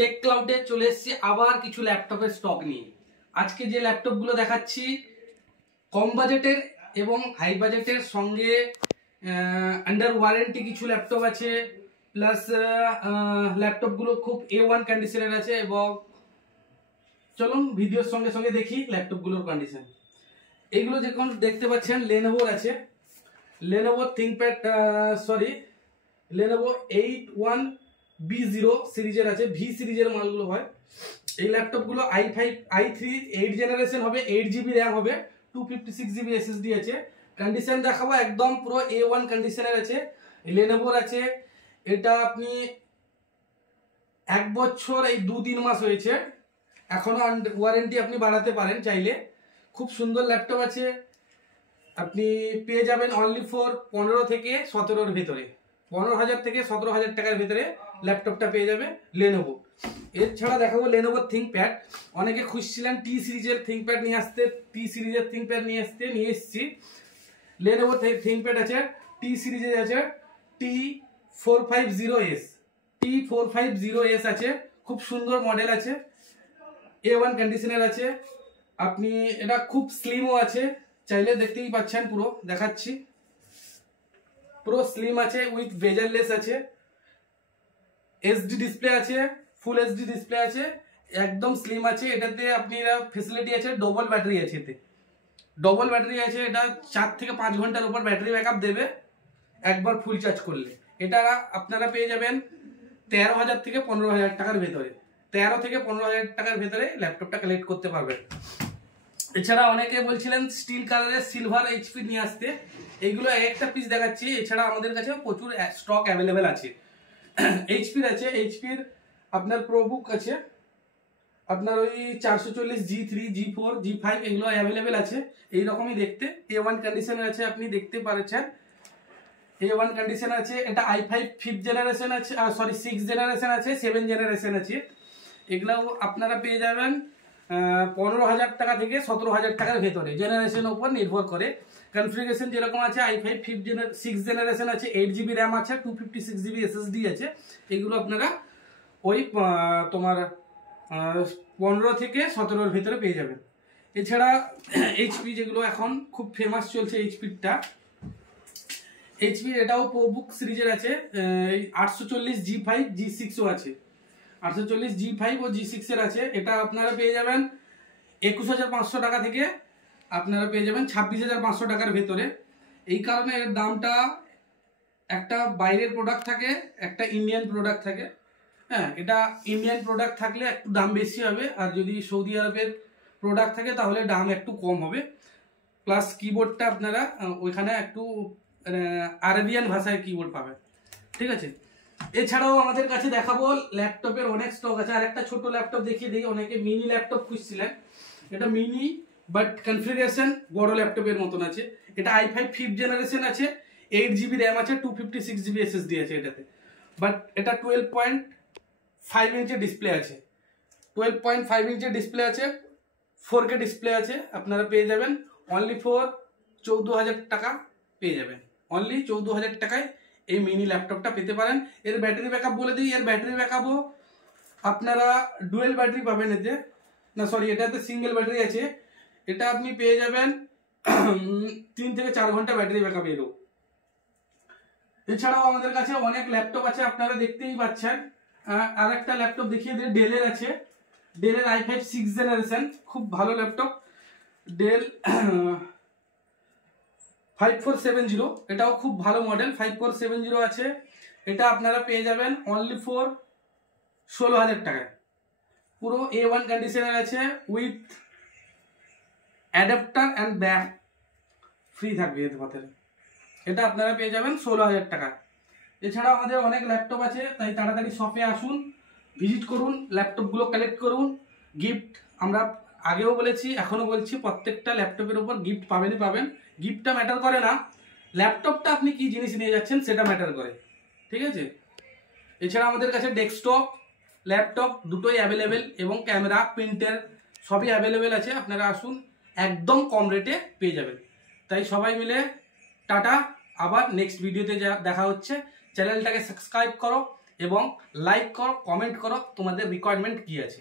Take ক্লাউডে চলে এসেছি আবার কিছু ল্যাপটপের স্টক নিয়ে। আজকে যে ল্যাপটপগুলো দেখাচ্ছি কম বাজেটের এবং হাই বাজেটের সঙ্গে আন্ডার ওয়ারেন্টি কিছু ল্যাপটপ আছে, প্লাস ল্যাপটপগুলো খুব A1 কন্ডিশনের আছে। এবং চলুন ভিডিওর সঙ্গে সঙ্গে দেখি ল্যাপটপগুলোর কন্ডিশন। এইগুলো যখন দেখতে পাচ্ছেন লেনোভোর আছে, লেনোভো থিংকপ্যাড লেনোভো 81B0 সিরিজের আছে, ভি সিরিজের মালগুলো হয়। এই ল্যাপটপগুলো i3 8 জেনারেশন হবে, 8GB র্যাম হবে, 256GB SSD আছে। কন্ডিশন দেখাবো একদম পুরো A1 কন্ডিশনের আছে। লেনোভোর আছে, এটা আপনি 1 বছর এই 2-3 মাস হয়েছে, এখনো ওয়ারেন্টি আপনি বাড়াতে পারেন চাইলে। খুব সুন্দর ল্যাপটপ আছে, আপনি পেয়ে যাবেন অনলি ফর 15 থেকে 17-র ভিতরে, 15,000 থেকে 17,000 টাকার ভিতরে ল্যাপটপটা পেয়ে যাবে লেনোভো। এছাড়া দেখাবো লেনোভো থিংকপ্যাড। অনেকে খুঁজছিলেন টি সিরিজের থিংকপ্যাড নিয়ে আসতে, নিয়ে এসেছি। লেনোভো থিংকপ্যাড আছে, টি সিরিজের আছে, T450S আছে, খুব সুন্দর মডেল আছে, A1 কন্ডিশনের আছে। আপনি এটা খুব স্লিমও আছে, চাইলে দেখতেই পাচ্ছেন, পুরো দেখাচ্ছি, পুরো স্লিম আছে, উইথ বেজারলেস আছে, SD ডিসপ্লে আছে, ফুল SD ডিসপ্লে আছে, একদম স্লিম আছে। এটাতে আপনি ফেসিলিটি আছে, ডবল ব্যাটারি আছে, এতে ডবল ব্যাটারি আছে। এটা 4 থেকে 5 ঘন্টার উপর ব্যাটারি ব্যাকআপ দেবে একবার ফুল চার্জ করলে। এটা আপনারা পেয়ে যাবেন 13,000 থেকে 15,000 টাকার ভেতরে, 13 থেকে 15,000 টাকার ভেতরে ল্যাপটপটা কালেক্ট করতে পারবেন। এছাড়া অনেকে বলছিলেন স্টিল কালারের সিলভার HP নিয়ে আসতে, এইগুলো একটা পিস দেখাচ্ছি। এছাড়া আমাদের কাছে প্রচুর স্টক অ্যাভেলেবেল আছে। HP-র আছে, HP-র আপনার প্রোবুক আছে, আপনার ওই 440 G3 G4 G5 এগুলো অ্যাভেলেবেল আছে। এইরকমই দেখতে A1 কন্ডিশনের আছে, আপনি দেখতে পাচ্ছেন A1 কন্ডিশন আছে। এটা i5 5th জেনারেশন আছে, 6 জেনারেশন আছে, 7 জেনারেশন আছে। এগুলো আপনারা পেয়ে যাবেন 15,000 টাকা থেকে 17,000 টাকার ভেতরে, জেনারেশনের উপর নির্ভর করে। কনফিগারেশন যেরকম আছে, i5 6 জেনারেশন আছে, 8GB র্যাম আছে, 256GB SSD আছে। এগুলো আপনারা ওই তোমার 15 থেকে 17-র ভিতরে পেয়ে যাবেন। এছাড়া HP যেগুলো এখন খুব ফেমাস চলছে, HP-টা এটাও প্রোবুক সিরিজের আছে, 840 G5 G6ও আছে, 840 G5 ও G6 এর আছে। এটা আপনারা পেয়ে যাবেন 21,500 টাকা থেকে আপনারা পেয়ে যাবেন 26,500 টাকার ভেতরে। এই কারণে এর দামটা, একটা বাইরের প্রোডাক্ট থাকে, একটা ইন্ডিয়ান প্রোডাক্ট থাকে। হ্যাঁ, এটা ইন্ডিয়ান প্রোডাক্ট থাকলে একটু দাম বেশি হবে, আর যদি সৌদি আরবের প্রোডাক্ট থাকে তাহলে দাম একটু কম হবে। প্লাস কিবোর্ডটা আপনারা ওইখানে একটু আরবিয়ান ভাষায় কিবোর্ড পাবেন, ঠিক আছে। এছাড়াও আমাদের কাছে দেখাবো ল্যাপটপের অনেক স্টক আছে। আর একটা ছোট ল্যাপটপ দেখিয়ে দিই, অনেকে মিনি ল্যাপটপ খুঁজছিলেন। এটা মিনি বাট কনফিগারেশন বড় ল্যাপটপের মতন আছে। এটা i5 5th জেনারেশন আছে, 8GB র্যাম আছে, 256GB SSD আছে এটাতে। বাট এটা 12.5 ইঞ্চের ডিসপ্লে আছে, 12.5 ইঞ্চের ডিসপ্লে আছে, 4K ডিসপ্লে আছে। আপনারা পেয়ে যাবেন অনলি ফর 14,000 টাকা পেয়ে যাবেন, অনলি 14,000 টাকায় এই মিনি ল্যাপটপটা পেতে পারেন। এর ব্যাটারি ব্যাকআপ বলে দিই, এর ব্যাটারি ব্যাকআপও আপনারা ডুয়েল ব্যাটারি পাবেন এতে, এটাতে সিঙ্গেল ব্যাটারি আছে। এটা আপনি পেয়ে যাবেন 3 থেকে 4 ঘন্টা ব্যাটারি ব্যাকআপ এরও। এছাড়াও আমাদের কাছে অনেক ল্যাপটপ আছে, আপনারা দেখতেই পাচ্ছেন। আর একটা ল্যাপটপ দেখিয়ে দিই, ডেলের আছে, ডেলের i5 6 জেনারেশন, খুব ভালো ল্যাপটপ, ডেল 5470। এটাও খুব ভালো মডেল, 5470 আছে। এটা আপনারা পেয়ে যাবেন অনলি ফর 16,000 টাকায়, পুরো A1 কন্ডিশনের আছে, with adapter and bag free থাকবে এর ভিতরে। এটা আপনারা পেয়ে যাবেন 16,000 টাকা। এছাড়াও আমাদের অনেক ল্যাপটপ আছে, তাই তাড়াতাড়ি শপে আসুন, ভিজিট করুন, ল্যাপটপগুলো কালেক্ট করুন। গিফট আমরা আগেও বলেছি, এখনো বলছি, প্রত্যেকটা ল্যাপটপের উপর গিফট পাবেনই পাবেন। গিফটটা ম্যাটার করে না, ল্যাপটপটা আপনি কি জিনিস নিয়ে যাচ্ছেন সেটা ম্যাটার করে, ঠিক আছে। এছাড়া আমাদের কাছে ডেস্কটপ, ল্যাপটপ দুটোই অ্যাভেলেবেল, এবং ক্যামেরা, প্রিন্টার সবই অ্যাভেলেবেল আছে। আপনারা আসুন, একদম কম রেটে পেয়ে যাবেন। তাই সবাই মিলে টাটা, আবার নেক্সট ভিডিওতে দেখা হচ্ছে। চ্যানেলটাকে সাবস্ক্রাইব করো এবং লাইক করো, কমেন্ট করো তোমাদের রিকোয়ারমেন্ট কি আছে।